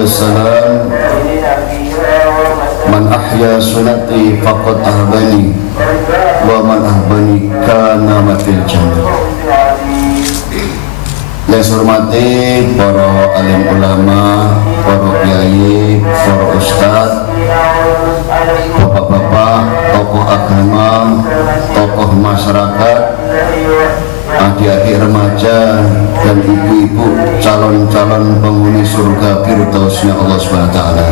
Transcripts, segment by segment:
wassalam, man ahya sunati faqad ahbani wa man ahbani kana matil jannah. Yang saya hormati para alim ulama, para kiai, para ustadz, bapak-bapak, tokoh agama, tokoh masyarakat, adik-adik remaja dan ibu-ibu calon-calon penghuni surga firdausnya Allah Subhanahu wa taala.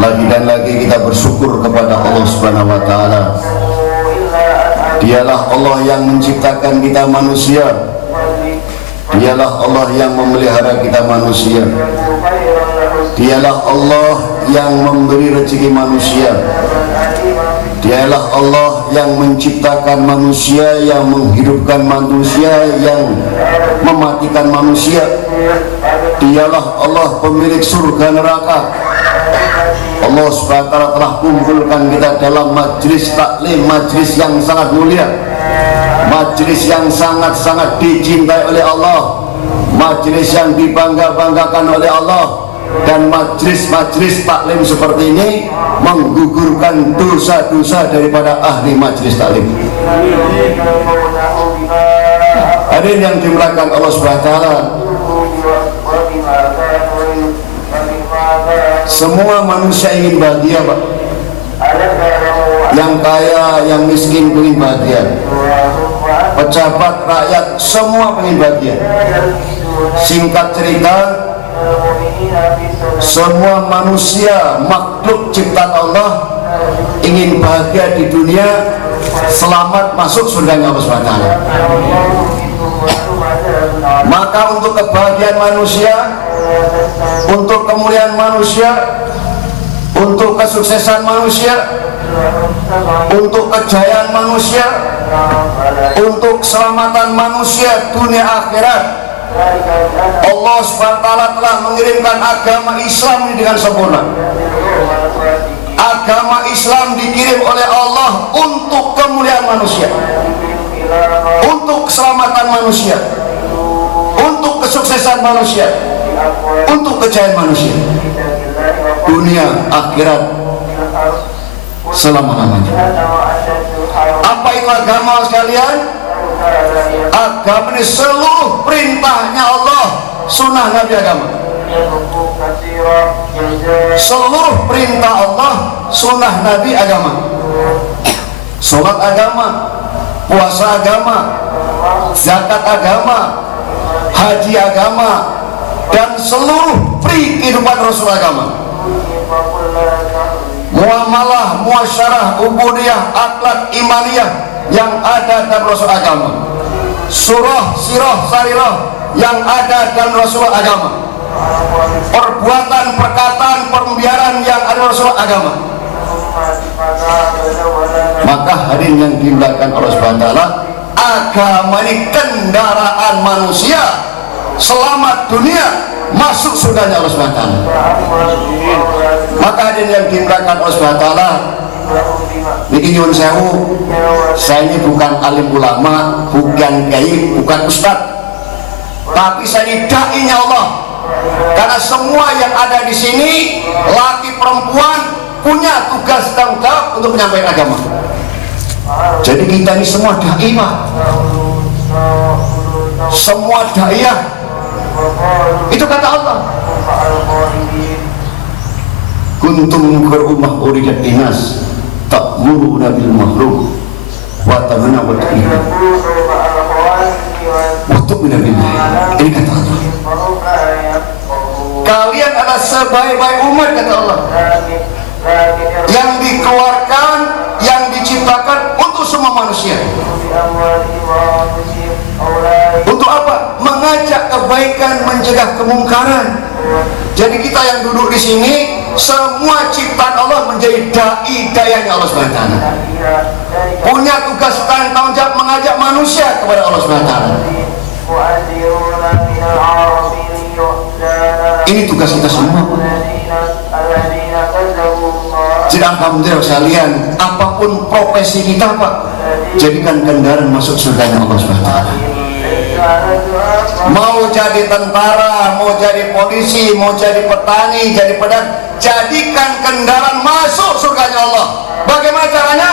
Lagi dan lagi kita bersyukur kepada Allah Subhanahu wa taala. Dialah Allah yang menciptakan kita manusia. Dialah Allah yang memelihara kita manusia. Dialah Allah yang memberi rezeki manusia. Dialah Allah yang menciptakan manusia, yang menghidupkan manusia, yang mematikan manusia. Dialah Allah pemilik surga neraka. Allah SWT telah kumpulkan kita dalam majlis taklim, majlis yang sangat mulia, majlis yang sangat-sangat dicintai oleh Allah, majlis yang dibangga-banggakan oleh Allah. Dan majlis-majlis taklim seperti ini menggugurkan dosa-dosa daripada ahli majlis taklim. Hadirin yang dimuliakan Allah SWT, semua manusia ingin bahagia, Pak. Yang kaya, yang miskin ingin bahagia. Pejabat, rakyat, semua ingin bahagia. Singkat cerita, semua manusia, makhluk ciptaan Allah ingin bahagia di dunia, selamat masuk surganya Allah SWT. Maka untuk kebahagiaan manusia, untuk kemuliaan manusia, untuk kesuksesan manusia, untuk kejayaan manusia, untuk keselamatan manusia dunia akhirat, Allah SWT telah mengirimkan agama Islam ini dengan sempurna. Agama Islam dikirim oleh Allah untuk kemuliaan manusia, untuk keselamatan manusia, untuk kesuksesan manusia, untuk kejayaan manusia dunia akhirat selama-lamanya. Apa itu agama sekalian? Agama ini seluruh perintahnya Allah, sunnah Nabi agama. Seluruh perintah Allah, sunnah Nabi agama. Sholat agama, puasa agama, zakat agama, haji agama, dan seluruh kehidupan Rasul agama. Muamalah, muasyarah, ubudiyah, akhlak, imaniyah yang ada dalam Rasul agama. Surah, sirah, sarirah yang ada dalam Rasul agama. Perbuatan, perkataan, pembiaran yang ada dalam Rasul agama. Maka hadirin yang dimuliakan Allah SWT, agama ini kendaraan manusia selamat dunia masuk surganya Allah SWT. Maka hadirin yang dimuliakan Allah SWT, niki nyuwun sewu, saya ini bukan alim ulama, bukan kiai, bukan ustadz, tapi saya ini dai-nya Allah. Karena semua yang ada di sini, laki perempuan, punya tugas tanggung jawab untuk menyampaikan agama. Jadi kita ini semua dai, Pak. Semua daiyah. Itu kata Allah. Kuntum berummah uridat inas ta'muruna bil ma'ruf wa tanhauna 'anil munkar wa tu'minuna billah. Ini kata Allah. Kalian adalah sebaik-baik umat, kata Allah, yang dikeluarkan, yang diciptakan untuk semua manusia. Untuk apa? Mengajak kebaikan, mencegah kemungkaran. Jadi kita yang duduk di sini, semua ciptaan Allah menjadi dai-dainya Allah SWT. Punya tugas tanggung jawab mengajak manusia kepada Allah SWT. Ini tugas kita semua. Jadi alhamdulillah sekalian, apapun profesi kita, Pak, jadikan kendaraan masuk surganya Allah SWT. Mau jadi tentara, mau jadi polisi, mau jadi petani, jadi pedagang, jadikan kendaraan masuk surganya Allah. Bagaimana caranya?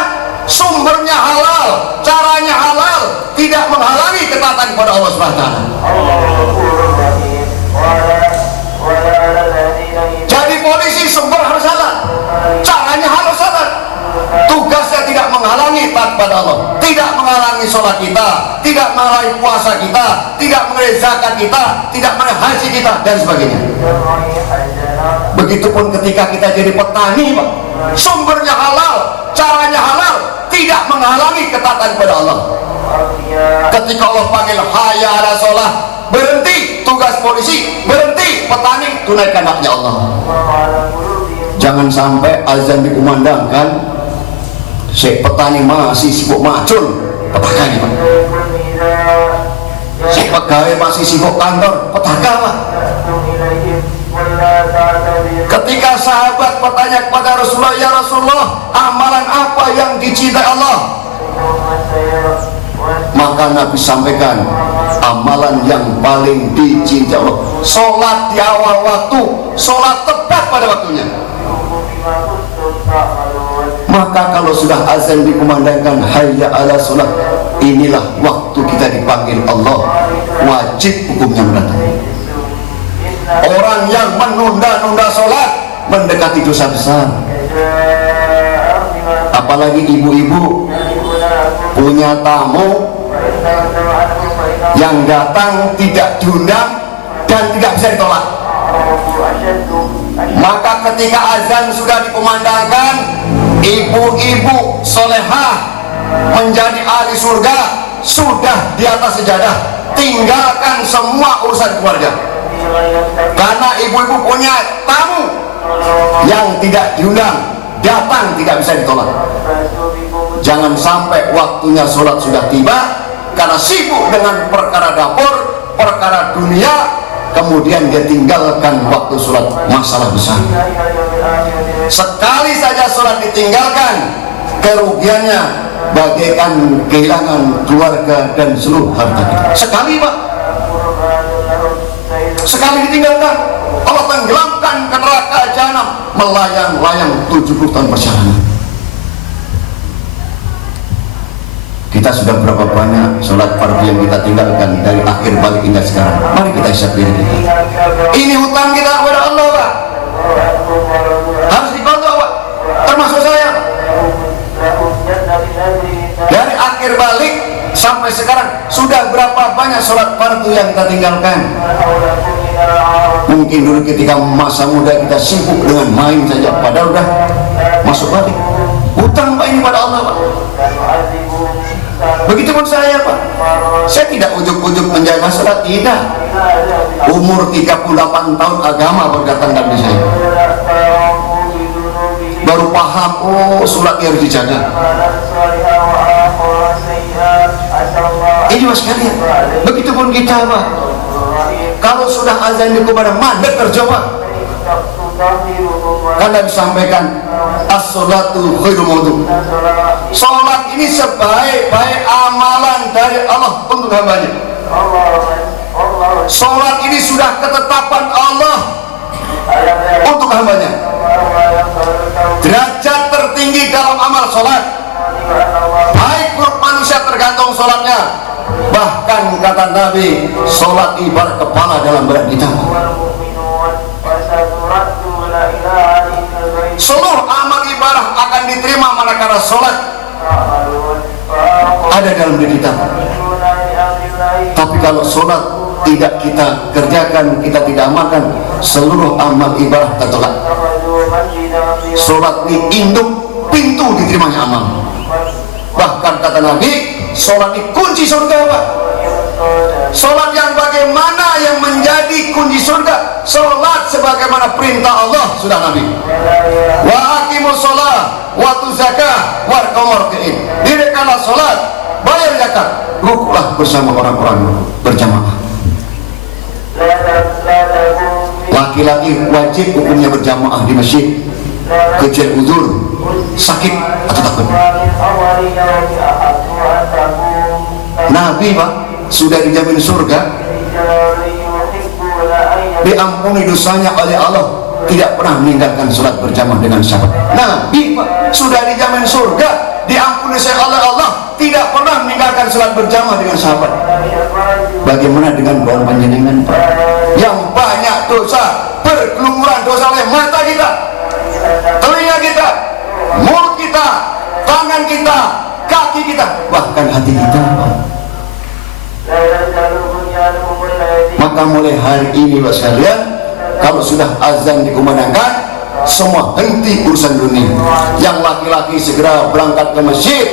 Sumbernya halal, caranya halal, tidak menghalangi ketaatan kepada Allah SWT. Jadi polisi sumber harus halal, caranya harus halal, tugasnya tidak menghalangi taat pada Allah, tidak menghalangi sholat kita, tidak menghalangi puasa kita, tidak menghalangi zakat kita, tidak menghalangi haji kita, dan sebagainya. Begitupun ketika kita jadi petani, Pak, sumbernya halal, caranya halal, tidak menghalangi ketaatan kepada Allah. Ketika Allah panggil hayya ala sholah, berhenti tugas polisi, berhenti petani, tunaikan haknya Allah. Jangan sampai azan dikumandangkan, si petani masih sibuk macul, petaka Pak. Si pegawai masih sibuk kantor, petaka Pak. Ketika sahabat bertanya kepada Rasulullah, ya Rasulullah, amalan apa yang dicintai Allah? Maka Nabi sampaikan, amalan yang paling dicintai Allah, sholat di awal waktu, sholat tepat pada waktunya. Maka kalau sudah azan dikumandangkan hayya ala sholat, inilah waktu kita dipanggil Allah, wajib hukumnya mendatang. Orang yang menunda-nunda sholat mendekati dosa besar. Apalagi ibu-ibu punya tamu yang datang tidak diundang dan tidak bisa ditolak. Maka ketika azan sudah dikumandangkan, ibu-ibu solehah menjadi ahli surga sudah di atas sejadah, tinggalkan semua urusan keluarga. Karena ibu-ibu punya tamu yang tidak diundang, datang tidak bisa ditolak. Jangan sampai waktunya sholat sudah tiba, karena sibuk dengan perkara dapur, perkara dunia, kemudian dia tinggalkan waktu sholat, masalah besar. Sekali saja sholat ditinggalkan, kerugiannya bagaikan kehilangan keluarga dan seluruh harta kita. Sekali Pak, sekali ditinggalkan, Allah tenggelamkan ke neraka jahanam, melayang-layang 70 tahun perjalanan. Kita sudah berapa banyak sholat fardu yang kita tinggalkan dari akhir balik hingga sekarang? Mari kita hisab diri kita. Ini hutang kita kepada Allah Pak, harus dikontrol Pak, termasuk saya. Dari akhir balik sampai sekarang sudah berapa banyak sholat fardu yang kita tinggalkan? Mungkin dulu ketika masa muda kita sibuk dengan main saja, padahal udah masuk balik. Hutang Pak ini pada Allah Pak. Begitupun saya Pak, saya tidak ujuk-ujuk menjaga sholat, tidak. Umur 38 tahun agama berdatang dari saya, baru paham, oh sholat harus dijaga. Ini mas sekalian, begitupun kita Pak, kalau sudah azan dikumandangkan mandek kerja Pak. Karena disampaikan as-sholatu khairu mawdu, sholat ini sebaik-baik amalan dari Allah untuk hambanya. Sholat ini sudah ketetapan Allah untuk hambanya. Derajat tertinggi dalam amal sholat, baik grup manusia tergantung sholatnya. Bahkan kata Nabi, sholat ibarat kepala dalam badan kita. Seluruh amal ibadah akan diterima manakala sholat ada dalam diri kita. Tapi kalau sholat tidak kita kerjakan, kita tidak amalkan, seluruh amal ibadah tertolak. Sholat ini induk pintu diterimanya amal. Bahkan kata Nabi, sholat ini kunci surga Pak. Sholat yang bagaimana yang menjadi kunci surga? Sholat sebagaimana perintah Allah sudah Nabi. Wa aqimus sholat, wa tu zakah, warka'u raki'in. Dirikanlah sholat, bayar zakat, rukuklah bersama orang-orang berjamaah. Laki-laki wajib hukumnya berjamaah di masjid, kecil uzur, sakit atau takut. Nabi Pak sudah dijamin surga, diampuni dosanya oleh Allah, tidak pernah meninggalkan sholat berjamaah dengan sahabat. Nabi sudah dijamin surga, diampuni oleh Allah, tidak pernah meninggalkan sholat berjamaah dengan sahabat. Bagaimana dengan kawan panjenengan Pak, yang banyak dosa, bergelumuran dosa oleh mata kita, telinga kita, mulut kita, tangan kita, kaki kita, bahkan hati kita Pak. Maka mulai hari ini Pak sekalian, kalau sudah azan dikumandangkan, semua henti urusan dunia. Yang laki-laki segera berangkat ke masjid.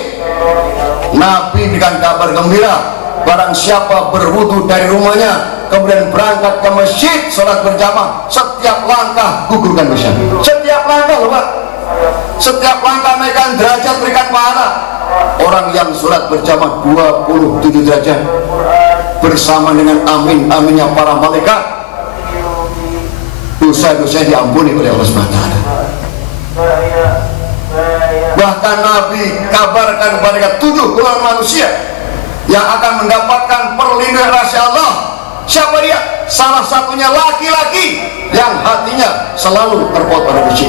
Nabi dengan kabar gembira, barang siapa berwudu dari rumahnya kemudian berangkat ke masjid sholat berjamaah, setiap langkah gugurkan dosa. Setiap langkah loh Pak, setiap langkah naikkan derajat, berikan pahala. Orang yang sholat berjamaah 27 derajat bersama dengan aminnya para malaikat, dosa-dosa diampuni oleh Allah SWT. Bahkan Nabi kabarkan kepada 7 golongan manusia yang akan mendapatkan perlindungan rahasia Allah. Siapa dia? Salah satunya laki-laki yang hatinya selalu terpaut pada masjid.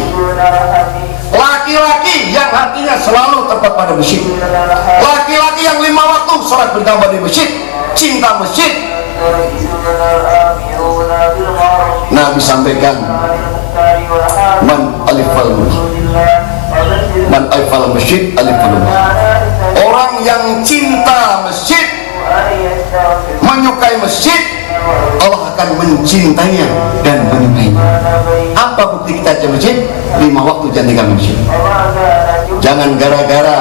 Laki-laki yang hatinya selalu terpaut pada masjid. Laki-laki yang 5 waktu sholat berjamaah di masjid, cinta masjid. Nabi sampaikan, man alifal masjid alifal. Orang yang cinta masjid, menyukai masjid, Allah akan mencintainya dan menyukainya. Apa bukti kita ke masjid? 5 waktu jangan tinggal masjid. Jangan gara-gara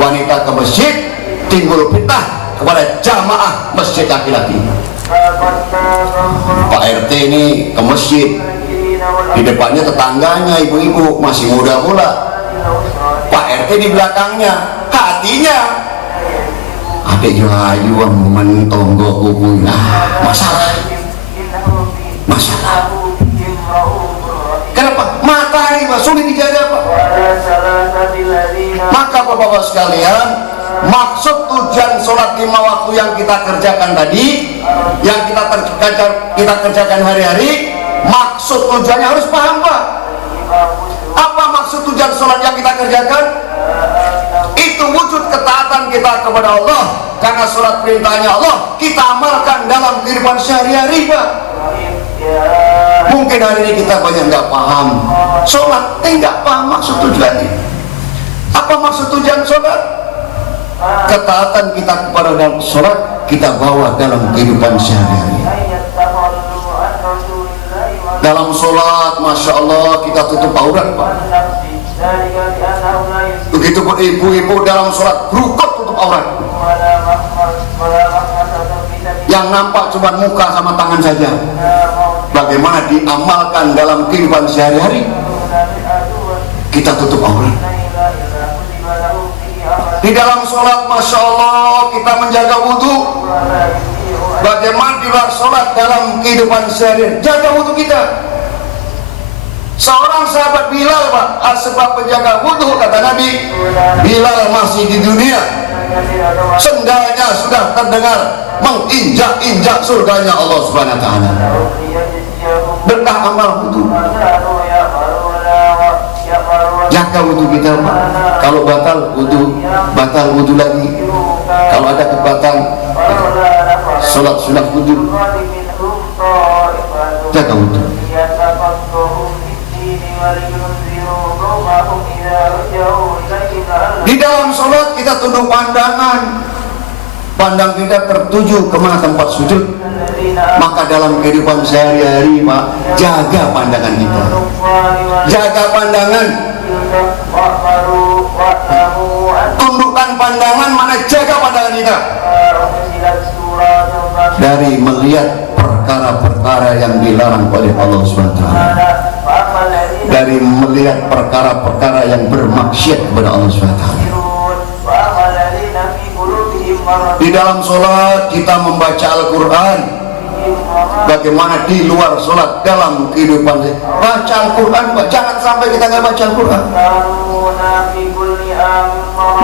wanita ke masjid timbul fitnah kepada jamaah masjid laki-laki. Pak RT ini ke masjid, di depannya tetangganya ibu-ibu masih muda pula. Pak RT di belakangnya, hatinya adik Johayu mentonggo kuku. Nah, masalah. Kenapa? Mata ini sulit dijaga Pak. Maka Bapak-Bapak sekalian, maksud tujuan sholat 5 waktu yang kita kerjakan tadi, yang kita kerjakan hari-hari, maksud tujuannya harus paham Pak. Apa maksud tujuan sholat yang kita kerjakan? Itu wujud ketaatan kita kepada Allah, karena sholat perintahnya Allah kita amalkan dalam kehidupan sehari-hari Pak. Mungkin hari ini kita banyak nggak paham sholat, nggak paham maksud tujuannya. Apa maksud tujuan sholat? Ketaatan kita kepada dalam sholat kita bawa dalam kehidupan sehari-hari. Dalam sholat, Masya Allah, kita tutup aurat Pak. Begitu pun ibu-ibu dalam sholat rukuk tutup aurat. Yang nampak cuma muka sama tangan saja. Bagaimana diamalkan dalam kehidupan sehari-hari? Kita tutup aurat. Di dalam sholat, Masya Allah, kita menjaga wudhu. Bagaimana di luar sholat dalam kehidupan sehari-hari? Jaga wudhu kita. Seorang sahabat Bilal Pak, sebab penjaga wudhu, kata Nabi, Bilal masih di dunia, sendalnya sudah terdengar menginjak-injak surganya Allah Subhanahu wa Ta'ala. Berkah amal wudhu. Jaga wudhu kita Pak. Kalau batal wudhu lagi. Kalau ada kebatal sholat sunat wudhu, jaga wudhu. Di dalam sholat kita tunduk pandangan, pandang kita tertuju kemana tempat sujud. Maka dalam kehidupan sehari-hari Pak, jaga pandangan kita, jaga pandangan. Tundukkan pandangan, mana jaga pandangan kita dari melihat perkara-perkara yang dilarang oleh Allah SWT, dari melihat perkara-perkara yang bermaksiat kepada Allah SWT. Di dalam sholat kita membaca Al-Quran. Bagaimana di luar sholat dalam kehidupan baca Al-Quran Pak. Jangan sampai kita nggak baca Al-Quran.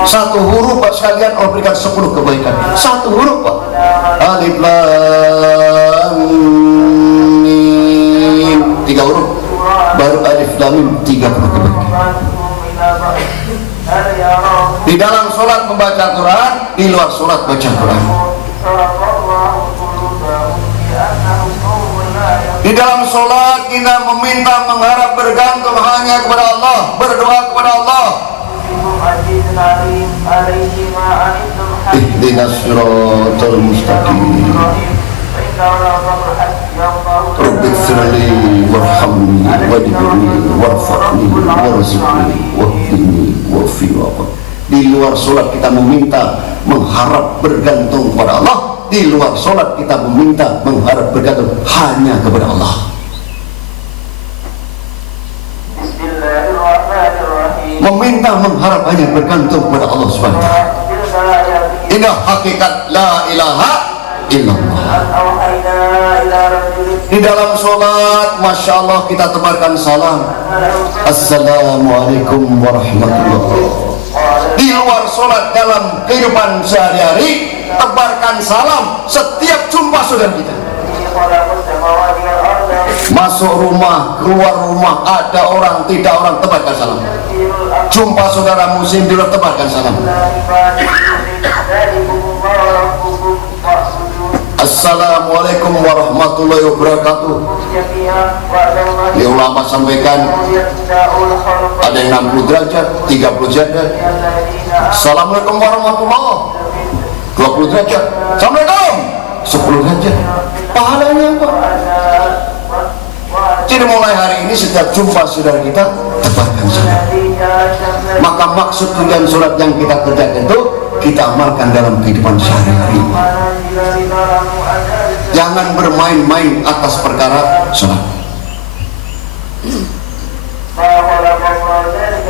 Satu huruf Pak sekalian Allah berikan 10 kebaikan. Satu huruf Pak. Alif Lam Mim 3 huruf, baru Alif Lam Mim 30 kebaikan. Di dalam sholat membaca Quran, di luar sholat baca Quran. Di dalam sholat kita meminta, mengharap, bergantung hanya kepada Allah, berdoa kepada Allah. Ihdinas siratal mustaqim. Rabbighfirli warhamni wajburni warfa'ni warzuqni wahdini wafiq. Di luar sholat kita meminta, mengharap, bergantung kepada Allah. Di luar sholat kita meminta, mengharap, bergantung hanya kepada Allah. Meminta, mengharap, hanya bergantung kepada Allah Subhanahu wa ta'ala. Inilah hakikat la ilaha illallah. Di dalam sholat, Masya Allah, kita tebarkan salam, Assalamualaikum warahmatullahi wabarakatuh. Di luar sholat, dalam kehidupan sehari-hari, tebarkan salam setiap jumpa saudara kita. Masuk rumah, keluar rumah, ada orang, tidak orang, tebarkan salam. Jumpa saudara muslim di luar, tebarkan salam. Assalamualaikum warahmatullahi wabarakatuh. Di ulama sampaikan ada yang 60 derajat, 30 derajat. Assalamualaikum warahmatullahi, 20 derajat. Assalamualaikum, 10 derajat. Pahalanya apa? Jadi mulai hari ini setiap jumpa saudara kita, tebarkan salam. Maka maksud tujuan sholat yang kita kerjakan itu kita amalkan dalam kehidupan sehari-hari. Jangan bermain-main atas perkara sholat.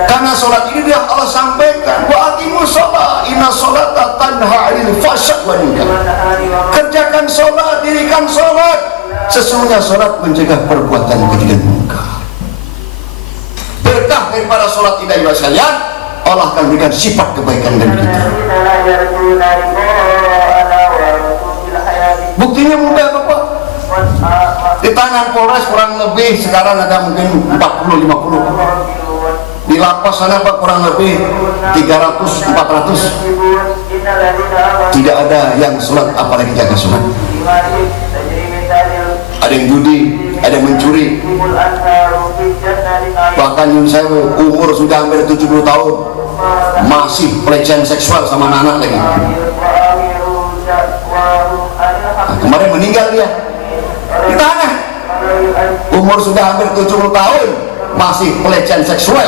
Karena sholat ini dia Allah sampaikan, wa aqimus sholat, inna sholata tanha 'anil fahsya'i wal munkar. Kerjakan sholat, dirikan sholat. Sesungguhnya sholat mencegah perbuatan keji dan munkar. Berkah daripada sholat tidak ibadah sekalian, Allah akan berikan sifat kebaikan dari kita. Buktinya mudah Bapak. Di tangan Polres kurang lebih sekarang ada mungkin 40-50. Di lapas sana Pak kurang lebih 300-400. Tidak ada yang sholat apalagi jaga sholat. Ada yang judi, ada yang mencuri. Bahkan Yun Sewu umur sudah hampir 70 tahun masih pelecehan seksual sama anak-anak lagi. Nah, kemarin meninggal dia di tanah. Umur sudah hampir 70 tahun masih pelecehan seksual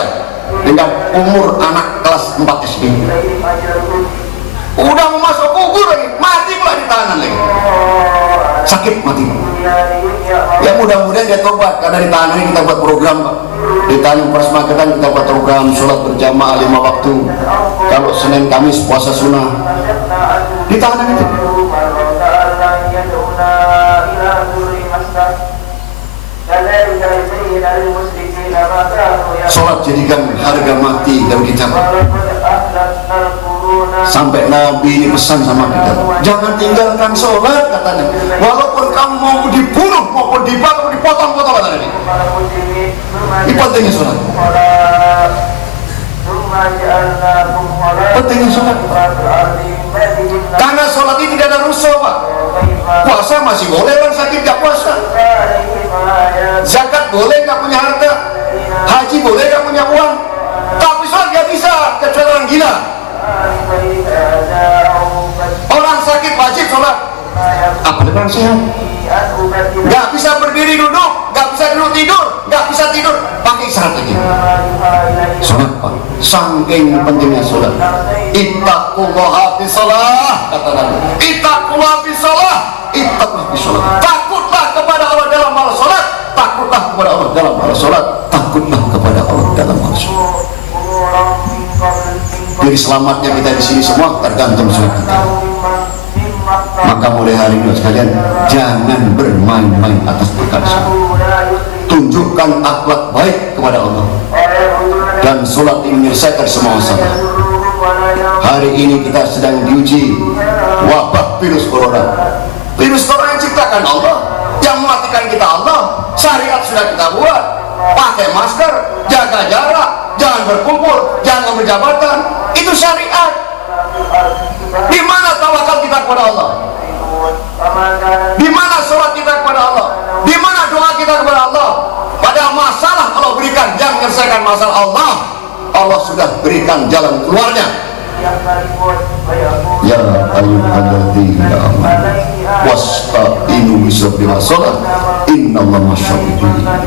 dengan umur anak kelas 4 SD. Udah mau masuk kubur lagi, mati pula di tahanan lagi. Sakit mati. Ya mudah-mudahan dia tobat, karena di tahanan ini kita buat program Pak. Di tahanan Persmaketan kita buat program sholat berjamaah 5 waktu. Kalau Senin Kamis puasa sunnah. Di tahanan itu. Sholat jadikan harga mati dan dicapai. Sampai Nabi ini pesan sama kita, jangan tinggalkan sholat katanya, walaupun kamu mau dibunuh maupun dibakar, dipotong-potong katanya. Ini pentingnya sholat. Pentingnya sholat. Karena sholat ini tidak ada rusuh Pak. Puasa masih boleh, orang sakit gak puasa. Zakat boleh gak punya harta. Haji boleh gak punya uang. Tapi sholat gak bisa, kecuali orang gila. Orang sakit wajib sholat. Apalagi orang sehat. Gak bisa berdiri duduk, gak bisa duduk tidur, gak bisa tidur, pakai isyarat lagi. Sholat Pak, saking pentingnya sholat. Ittaqullaha fi sholat, kata Nabi. Ittaqullaha fi sholat, ittaqullaha fi sholat. Takutlah kepada Allah dalam hal sholat. Takutlah kepada Allah dalam hal sholat. Takutlah kepada Allah dalam hal sholat. Jadi selamatnya kita di sini semua tergantung sholat kita. Maka mulai hari ini sekalian, jangan bermain-main atas perkara sholat. Tunjukkan akhlak baik kepada Allah, dan sholat ini menyelesaikan semua masalah. Hari ini kita sedang diuji wabah virus corona. Virus corona yang ciptakan Allah, yang mematikan kita Allah. Syariat sudah kita buat, pakai masker, jaga jarak, jangan berkumpul, jangan berjabatan, itu syariat. Di mana tawakal kita kepada Allah? Di mana sholat kita kepada Allah? Di mana doa kita kepada Allah? Pada masalah Allah berikan, yang menyelesaikan masalah Allah, Allah sudah berikan jalan keluarnya. Ya ayyuhalladzina amanu wasta'inu bisabri wassalah innallaha masyaallah.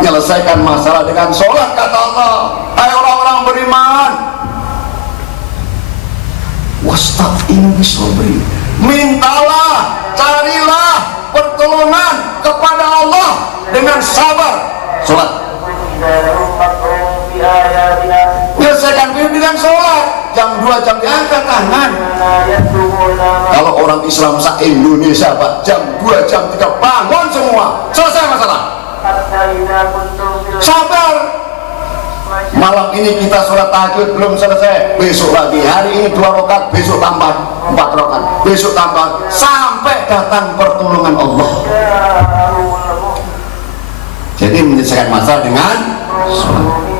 Menyelesaikan masalah dengan sholat, kata Allah. Hai orang-orang beriman, wasta'inu bisabri, mintalah, carilah pertolongan kepada Allah dengan sabar. Sholat, menyelesaikan hidup dengan sholat. Jam 2 jam diangkat tangan. Kalau orang Islam se-Indonesia Pak, jam 2 jam 3 bangun semua, selesai masalah. Sabar. Malam ini kita sholat tahajud belum selesai, besok lagi. Hari ini 2 rakaat, besok tambah 4 rakaat, besok tambah, sampai datang pertolongan Allah. Jadi menyelesaikan masalah dengan sholat.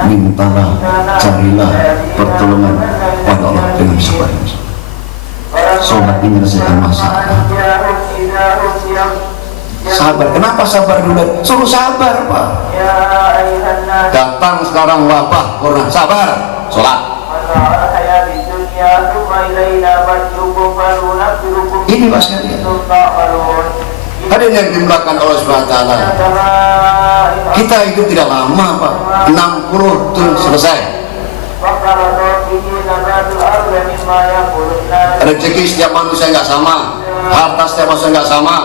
Mintalah, carilah pertolongan pada Allah dengan sabar. Sholat ini menyelesaikan masalah. Sabar. Kenapa sabar dulu? Suruh sabar Pak. Datang sekarang wabah corona, sabar, sholat. Ini Pak sekalian, hadirin yang dimulakan Allah SWT, kita hidup tidak lama Pak, 60 itu selesai. Rezeki setiap manusia nggak sama, harta setiap manusia nggak sama,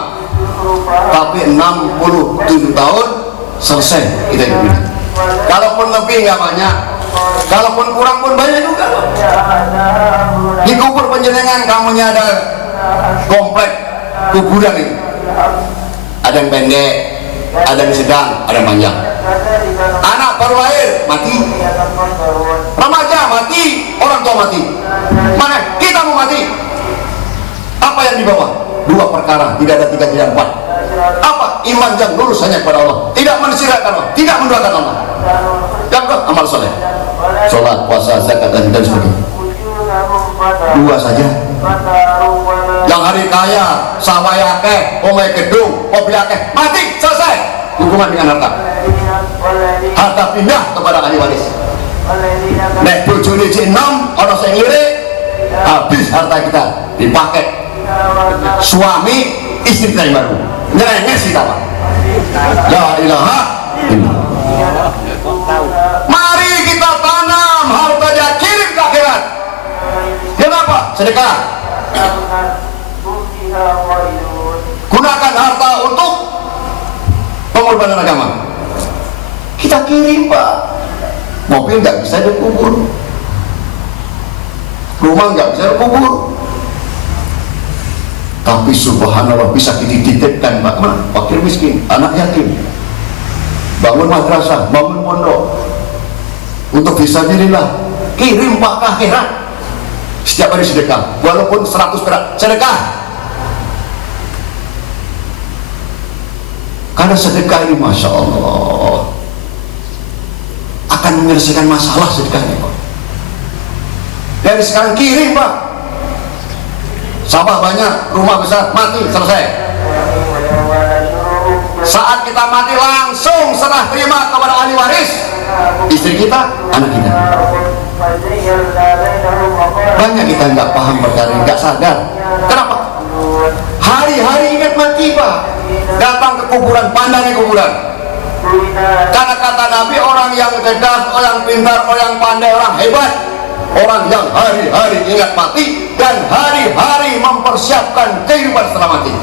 tapi 67 tahun selesai kita hidup ini. Kalaupun lebih nggak banyak, kalaupun kurang pun banyak juga. Di kubur penjenengan kamunya ada komplek kuburan itu, ada yang pendek, ada yang sedang, ada yang panjang. Anak baru lahir mati, remaja mati, orang tua mati. Mana kita mau mati? Apa yang di bawah? 2 perkara, tidak ada 3, tidak 4. Apa? Iman yang lurus hanya kepada Allah, tidak mensyirikkan Allah, tidak menduakan Allah. Yang kedua, amal soleh, sholat, puasa, zakat, dan sebagainya. 2 saja. Yang hari kaya, sawah akeh, omah gedung, mobil akeh, mati, selesai. Hubungan dengan harta. Harta pindah kepada ahli waris. Nek bojone cek 6, orang sing lirik, habis harta kita dipakai suami istri kita yang baru. Nyerenges kita Pak. La ilaha illallah. Mari kita tanam hartanya, kirim ke akhirat. Kenapa? Sedekah. Gunakan harta untuk pengorbanan agama. Kita kirim Pak. Mobil nggak bisa dikubur, rumah nggak bisa dikubur, tapi subhanallah bisa dititipkan Pak, fakir miskin, anak yatim, bangun madrasah, bangun pondok, untuk fisabilillah, kirim Pak ke akhirat. Setiap hari sedekah, walaupun 100 perak sedekah. Karena sedekah ini Masya Allah akan menyelesaikan masalah sedekahnya Pak. Dari sekarang kirim Pak. Sawah banyak, rumah besar, mati, selesai. Saat kita mati langsung serah terima kepada ahli waris, istri kita, anak kita. Banyak kita nggak paham perkara ini, nggak sadar. Kenapa? Hari-hari ingat mati Pak. Datang ke kuburan, pandangi kuburan. Karena kata Nabi, orang yang cerdas, orang pintar, orang pandai, orang hebat, orang yang hari-hari ingat mati dan hari-hari mempersiapkan kehidupan setelah mati.